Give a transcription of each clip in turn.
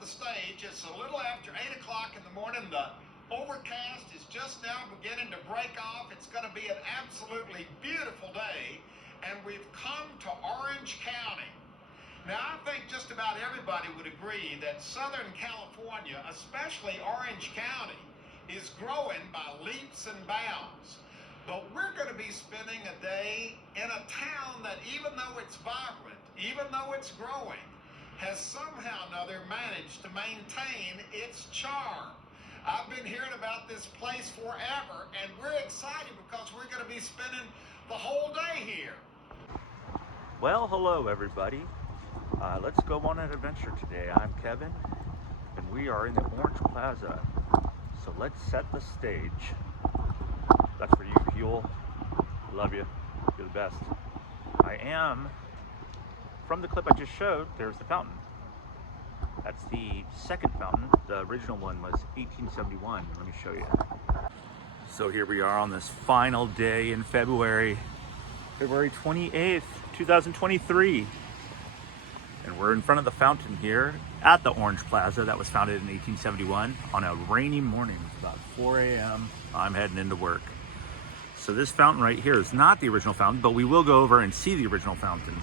the stage. It's a little after 8 o'clock in the morning. The overcast is just now beginning to break off. It's going to be an absolutely beautiful day, and we've come to Orange County. Now, I think just about everybody would agree that Southern California, especially Orange County, is growing by leaps and bounds. But we're going to be spending a day in a town that, even though it's vibrant, even though it's growing, has somehow or another managed to maintain its charm. I've been hearing about this place forever, and we're excited because we're going to be spending the whole day here. Well, hello everybody. Let's go on an adventure today. I'm Kevin, and we are in the Orange Plaza. So let's set the stage. That's for you, Huell. Love you. You're the best. I am, from the clip I just showed, there's the fountain. That's the second fountain. The original one was 1871. Let me show you. So here we are on this final day in February 28th, 2023. And we're in front of the fountain here at the Orange Plaza that was founded in 1871 on a rainy morning. It's about 4 a.m. I'm heading into work. So this fountain right here is not the original fountain, but we will go over and see the original fountain.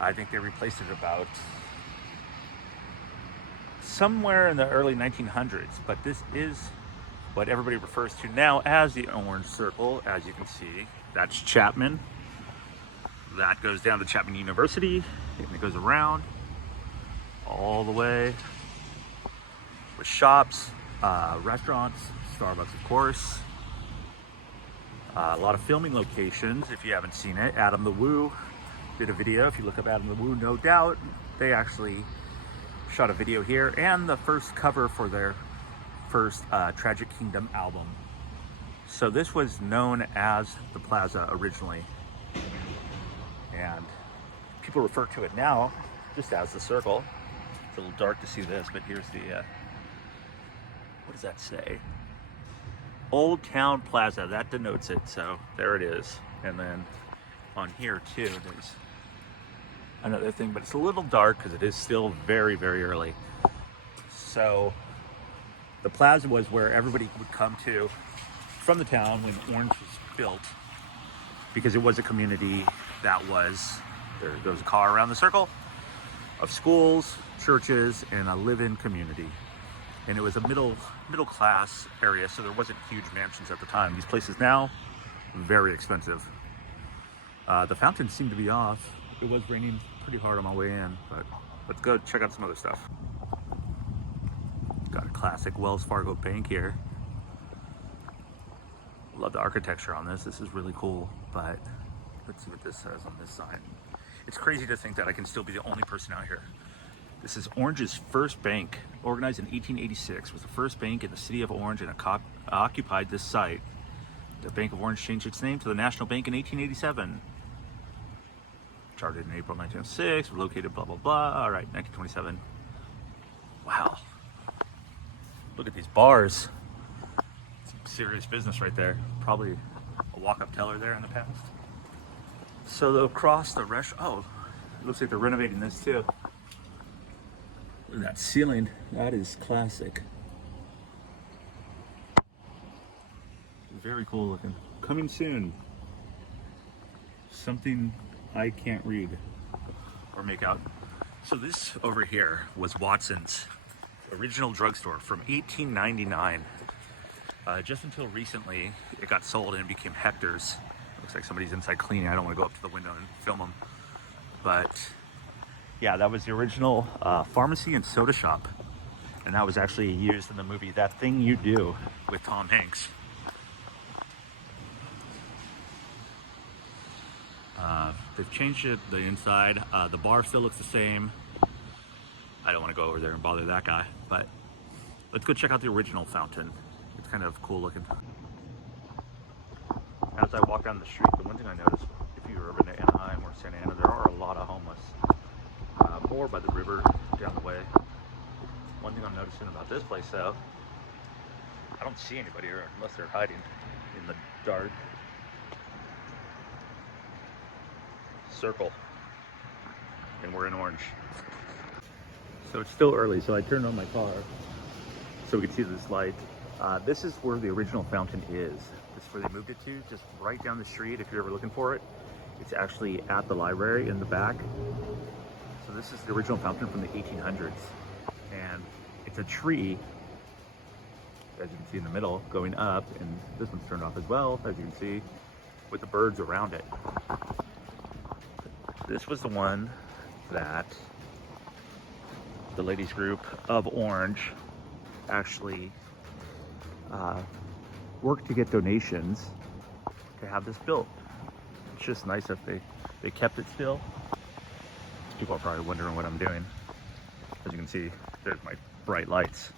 I think they replaced it about somewhere in the early 1900s, but this is what everybody refers to now as the Orange Circle. As you can see, that's Chapman. That goes down to Chapman University, and it goes around all the way with shops, restaurants, Starbucks, of course. A lot of filming locations, if you haven't seen it. Adam the Woo did a video. If you look up Adam the Woo, no doubt, they actually shot a video here, and the first cover for their first Tragic Kingdom album. So this was known as the Plaza originally, and people refer to it now just as the Circle. It's a little dark to see this, but here's the, what does that say? Old Town Plaza, that denotes it, so there it is. And then on here too, there's another thing, but it's a little dark because it is still very, very early. So the plaza was where everybody would come to from the town when Orange was built, because it was a community that was, there goes a car around the circle, of schools, churches, and a live-in community. And it was a middle class area, so there wasn't huge mansions at the time. These places now, very expensive. The fountain seemed to be off. It was raining pretty hard on my way in, but let's go check out some other stuff. Got a classic Wells Fargo bank here. Love the architecture on this. This is really cool, but let's see what this says on this side. It's crazy to think that I can still be the only person out here. This is Orange's first bank, organized in 1886. It was the first bank in the city of Orange and occupied this site. The Bank of Orange changed its name to the National Bank in 1887. Chartered in April 1906, located blah, blah, blah. All right, 1927. Wow. Look at these bars. Some serious business right there. Probably a walk-up teller there in the past. So across the restaurant, oh, it looks like they're renovating this too. Look at that ceiling. That is classic. Very cool looking. Coming soon. Something I can't read or make out. So this over here was Watson's original drugstore from 1899. Just until recently, it got sold and it became Hector's. Looks like somebody's inside cleaning. I don't want to go up to the window and film them. But yeah, that was the original pharmacy and soda shop. And that was actually used in the movie That Thing You Do with Tom Hanks. They've changed it, the inside. The bar still looks the same. I don't want to go over there and bother that guy, but let's go check out the original fountain. It's kind of cool looking. As I walk down the street, the one thing I noticed, if you've ever been to Anaheim or Santa Ana, there are a lot of homeless. More by the river down the way. One thing I'm noticing about this place though, I don't see anybody here unless they're hiding in the dark. Circle, and we're in Orange. So it's still early, so I turned on my car so we could see this light. This is where the original fountain is. This is where they moved it to, just right down the street if you're ever looking for it. It's actually at the library in the back. So this is the original fountain from the 1800s. And it's a tree, as you can see in the middle, going up, and this one's turned off as well, as you can see, with the birds around it. This was the one that the ladies group of Orange actually worked to get donations to have this built. It's just nice that they kept it still. People are probably wondering what I'm doing. As you can see, there's my bright lights,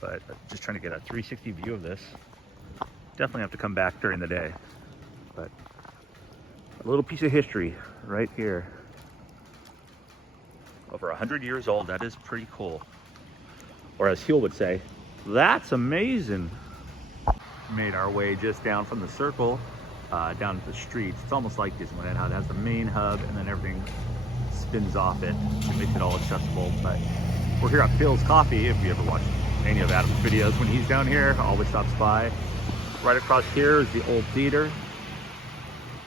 but just trying to get a 360 view of this. Definitely have to come back during the day, but a little piece of history right here. Over 100 years old. That is pretty cool. Or as Huell would say, that's amazing. Made our way just down from the circle down to the streets. It's almost like Disneyland, how it has the main hub and then everything spins off it to make it all accessible. But we're here at Phil's Coffee. If you ever watch any of Adam's videos when he's down here, always stops by. Right across here is the old theater.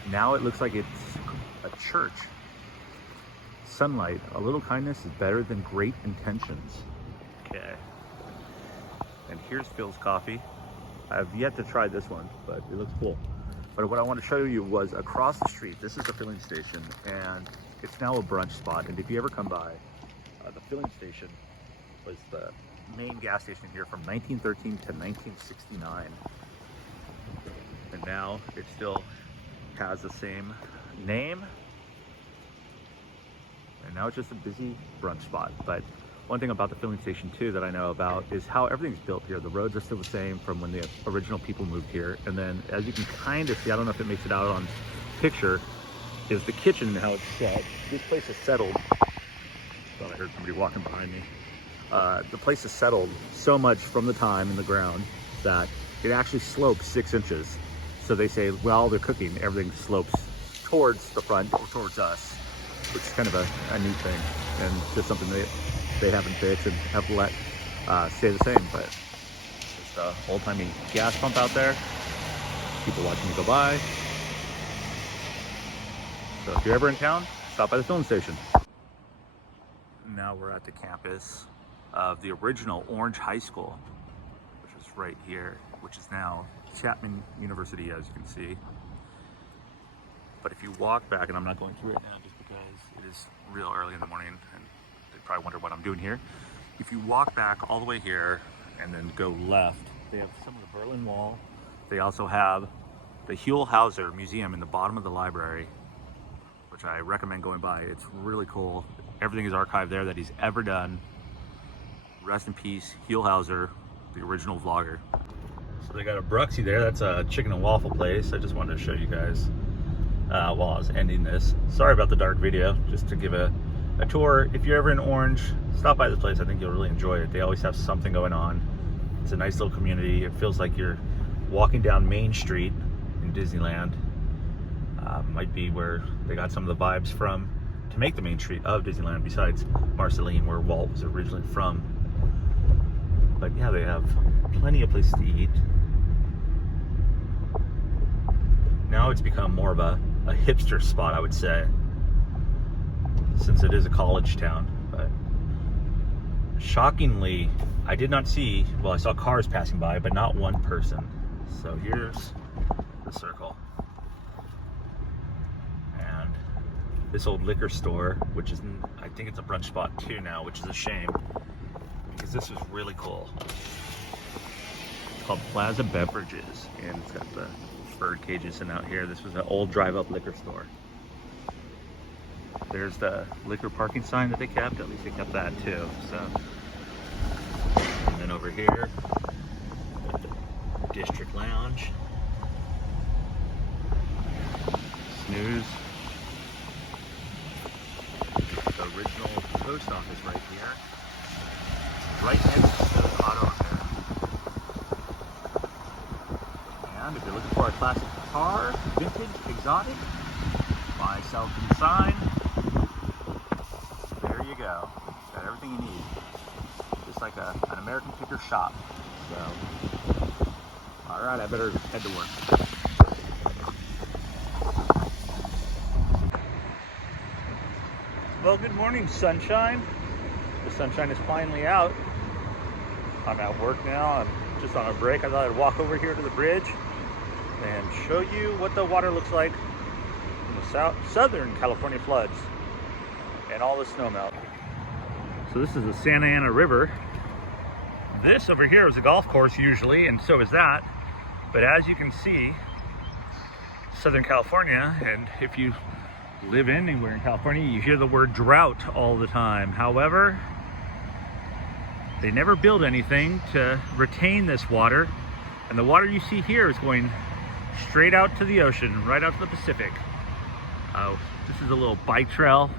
Now it looks like it's a church. Sunlight, a little kindness is better than great intentions. Okay. And here's Phil's Coffee. I have yet to try this one, but it looks cool. But what I want to show you was across the street. This is the filling station, and it's now a brunch spot. And if you ever come by, the filling station was the main gas station here from 1913 to 1969. And now it still has the same name. And now it's just a busy brunch spot. But one thing about the filling station too that I know about is how everything's built here. The roads are still the same from when the original people moved here. And then as you can kind of see, I don't know if it makes it out on picture, is the kitchen and how it's set. This place is settled. Thought I heard somebody walking behind me. The place is settled so much from the time in the ground that it actually slopes 6 inches. So they say while they're cooking, everything slopes towards the front or towards us, which is kind of a neat thing and just something they haven't fixed and have let stay the same. But just an old-timey gas pump out there. People watching me go by. So if you're ever in town, stop by the filling station. Now we're at the campus of the original Orange High School, which is right here, which is now Chapman University, as you can see. But if you walk back, and I'm not going through it now just because it is real early in the morning and they probably wonder what I'm doing here. If you walk back all the way here and then go left, they have some of the Berlin Wall. They also have the Huell Howser Museum in the bottom of the library, which I recommend going by. It's really cool. Everything is archived there that he's ever done. Rest in peace, Huell Howser, the original vlogger. So they got a Bruxy there. That's a chicken and waffle place. I just wanted to show you guys while I was ending this. Sorry about the dark video, just to give a tour. If you're ever in Orange, stop by this place. I think you'll really enjoy it. They always have something going on. It's a nice little community. It feels like you're walking down Main Street in Disneyland. Might be where they got some of the vibes from to make the Main Street of Disneyland, besides Marceline, where Walt was originally from. But yeah, they have plenty of places to eat. Now it's become more of a hipster spot, I would say, since it is a college town. But shockingly, I did not see, well, I saw cars passing by, but not one person. So here's the circle. And this old liquor store, which is, I think it's a brunch spot too now, which is a shame, because this was really cool. It's called Plaza Beverages, and it's got the bird cages sitting out here. This was an old drive-up liquor store. There's the liquor parking sign that they kept. At least they kept that too. So, and then over here, District Lounge, Snooze, the original post office right here, right next to the auto repair. And if you're looking for a classic car, vintage, exotic, buy, sell, consign, there you go. Got everything everything you need. Just like an American Picker shop. So, all right, I better head to work. Well, good morning, sunshine. The sunshine is finally out. I'm at work now. I'm just on a break. I thought I'd walk over here to the bridge and show you what the water looks like in the southern California floods and all the snow melt. So this is the Santa Ana River. This over here is a golf course usually, and so is that. But as you can see, Southern California, and if you live anywhere in California, you hear the word drought all the time. However, they never build anything to retain this water, and the water you see here is going straight out to the ocean, right out to the Pacific. This is a little bike trail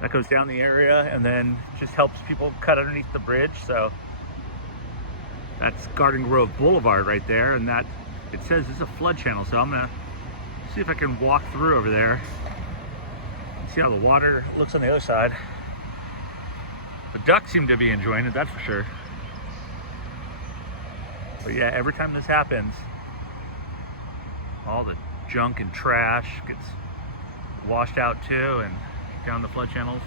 that goes down the area and then just helps people cut underneath the bridge. So that's Garden Grove Boulevard right there, and that it says it's a flood channel. So I'm gonna see if I can walk through over there, see how the water looks on the other side. The ducks seem to be enjoying it, that's for sure. But yeah, every time this happens, all the junk and trash gets washed out too and down the flood channels.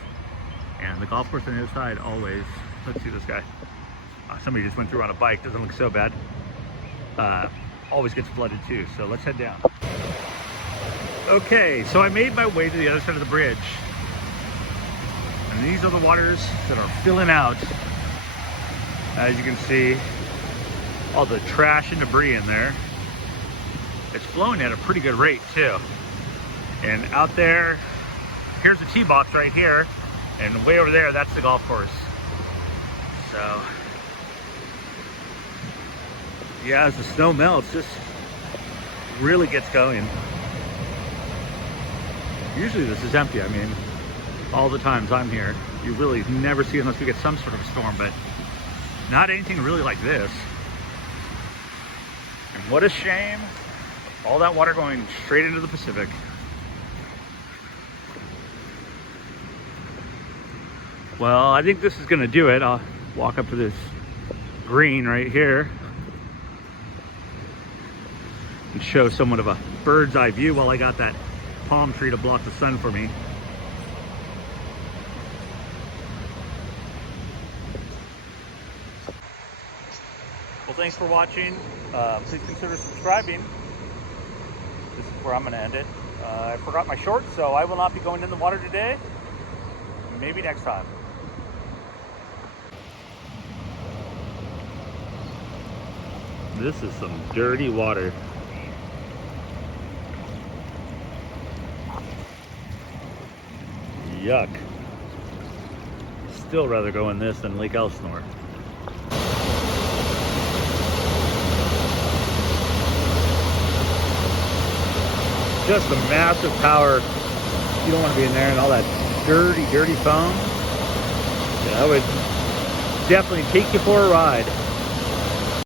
And the golf course on the other side always, let's see this guy. Somebody just went through on a bike, doesn't look so bad. Always gets flooded too, so let's head down. Okay, so I made my way to the other side of the bridge. And these are the waters that are filling out. As you can see, all the trash and debris in there. It's flowing at a pretty good rate too. And out there, here's the tee box right here. And way over there, that's the golf course. So, yeah, as the snow melts, this really gets going. Usually this is empty. I mean, all the times I'm here, you really never see unless we get some sort of a storm, but not anything really like this. And what a shame, all that water going straight into the Pacific. Well, I think this is gonna do it. I'll walk up to this green right here and show somewhat of a bird's eye view while I got that palm tree to block the sun for me. Well, thanks for watching. Please consider subscribing. This is where I'm gonna end it. I forgot my shorts, so I will not be going in the water today. Maybe next time. This is some dirty water. Yuck. Still rather go in this than Lake Elsinore. Just a massive power. You don't want to be in there and all that dirty, dirty foam. Yeah, I would definitely take you for a ride.